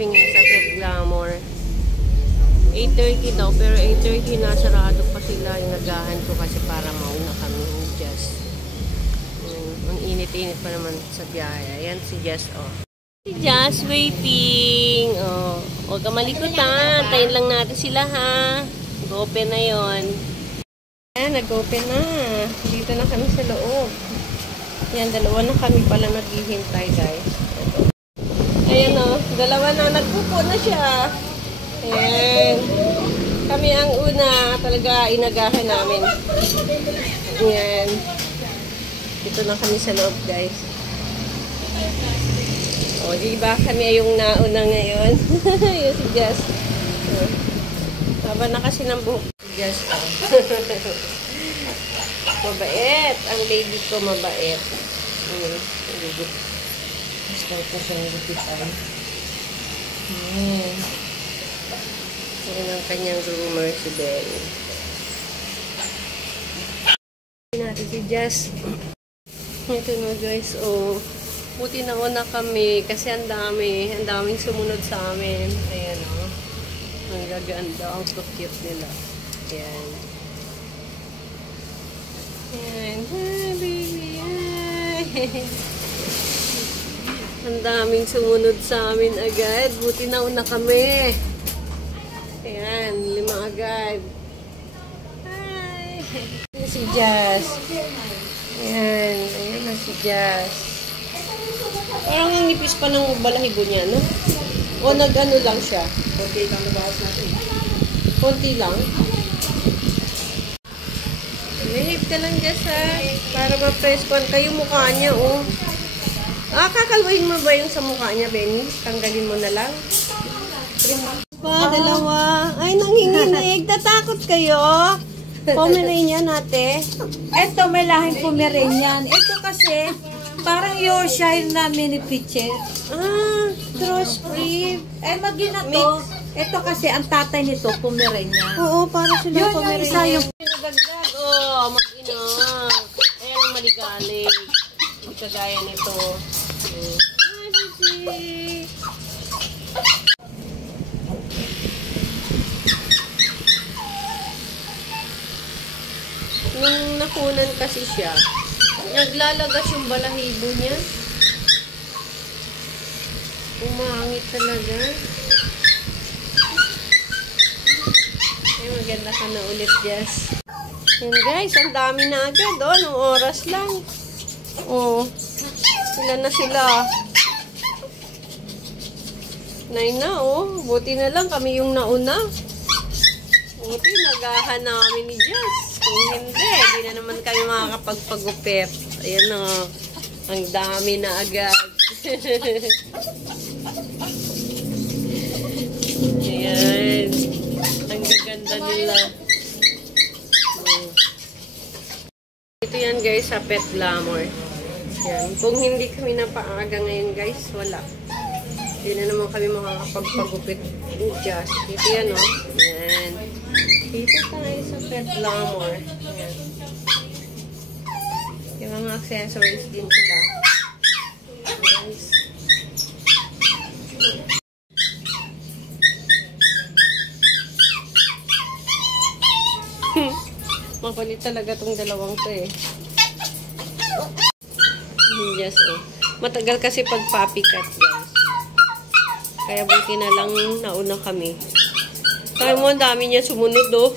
kami ngayon sa Pet Glamour. 8:30 daw, pero 8:30 na sarado pa sila. Inagahan ko kasi para mauna kami ng Jess. Ang init-init pa naman sa biyahe. Ayan si Jess, oh. Si Jess waiting. Oh, huwag ka malikutan. Tayin lang natin sila, ha. Nag-open na yon. Ayan, nag-open na. Dito na kami sa loob. Yan, dalawa na kami pala naghihintay, guys. Ito. Ayan, oh. Dalawa na. Nagpupo na siya. Ayan. Kami ang una. Talaga inagahan namin. Ayan. Dito na kami sa loob, guys. O, diba kami yung nauna ngayon? Yung si Jess. Haba na kasi ng buhok. Jess, oh. Mabait. Ang lady ko mabait. Start na siya ng gupitan. Ayan ang kanyang groomer, si Benny. Natin si Jess. Ito na, guys. Oh, buti na una kami kasi ang daming sumunod sa amin. Ayan, oh. Ang gaganda. Ang so cute nila. Ayan. Ayan. Hi, baby. Hi. Ang daming sumunod sa amin agad. Buti na una kami. Ayan, 5 agad. Hi! Si Jess. Ayan, ayan na si Jess. Parang ang nipis pa ng balahibo niya, no? O nag-ano lang siya? Konti lang nabawas natin. Konti lang? Mahip ka lang, Jess, ha? Para ma-press ko. Kayo mukha niya, oh. Kakalwain mo ba yung sa mukha niya, Benny? Tanggalin mo na lang. Pa, dalawa. Ay, nanginginig. Tatakot kayo. Pomeranian natin. Ito, may lahing Pomeranian. Ito kasi, parang Yorkshire na mini pitcher. Crossbreed. Magina to. Ito kasi, ang tatay nito, Pomeranian. Oo, para sila yun Pomeranian. Yung isa yung... Nagagdag. Oh, mag-ina. Ayan ang maligalig. Kagaya nito. Ay, Gigi. Nung nakunan kasi siya, naglalagas yung balahibo niya. Umangit talaga. Ay, maganda ka na ulit, Jess. Yan, guys, ang dami na agad, oh. Nung oras lang. Oh, sila na sila. 9 na, oh. Buti na lang kami yung nauna. Buti, nagahan namin ni Jess. Kung hindi na naman kami makakapagpagupit. Ayan, oh. Ang dami na agad. Ayan. Ang gaganda nila. Ito yan, guys, sa Pet Glamour. Yan. Kung hindi kami napaaga ngayon, guys, wala. Hindi na naman kami makakapagpagupit. Just. Ito yan, oh. Yan. Dito tayo sa Pet Glamour. Yan. Yung mga accessories din sila. Nice. Makulit talaga tong dalawang to, eh. Yes, oh. Matagal kasi pag puppy cat, guys. Kaya buti na lang nauna kami. Kaya mo, ang dami niya sumunod, oh.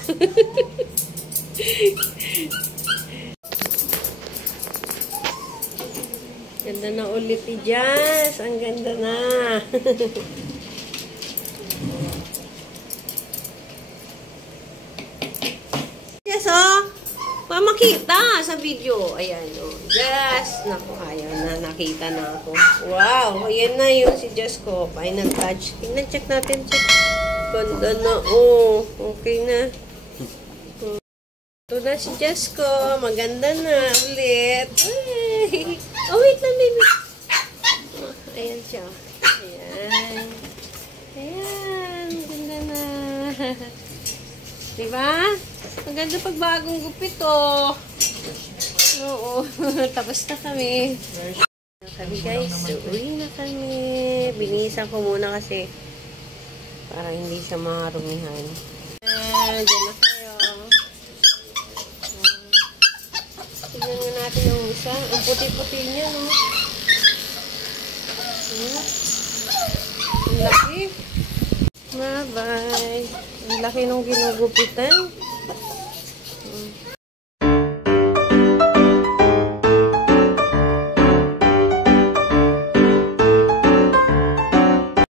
Ganda na ulit ni Jess. Ang ganda na. Yes, oh. Pamakita sa video. Ayan, oh. Jess. Naku, ayaw na. Nakita na ako. Wow. Ayan na yung si Jess ko. Final touch. Tingnan, check natin. Check. Ganda na. Oh. Okay na. Ito na si Jess ko. Maganda na. Ulit. Ay. Oh, wait lang, baby. Ayan siya. Ayan. Ayan. Ganda na. Diba? Maganda pag bagong gupit, oh. Oo. Tapos na kami. Kami, guys. Uwi na kami. Binisan ko muna kasi para hindi siya marumihan. Diyan na tayo. Tignan nga natin yung isa. Ang puti-puti niya, no? Ang laki. Bye-bye. Ang laki nung ginugupitan.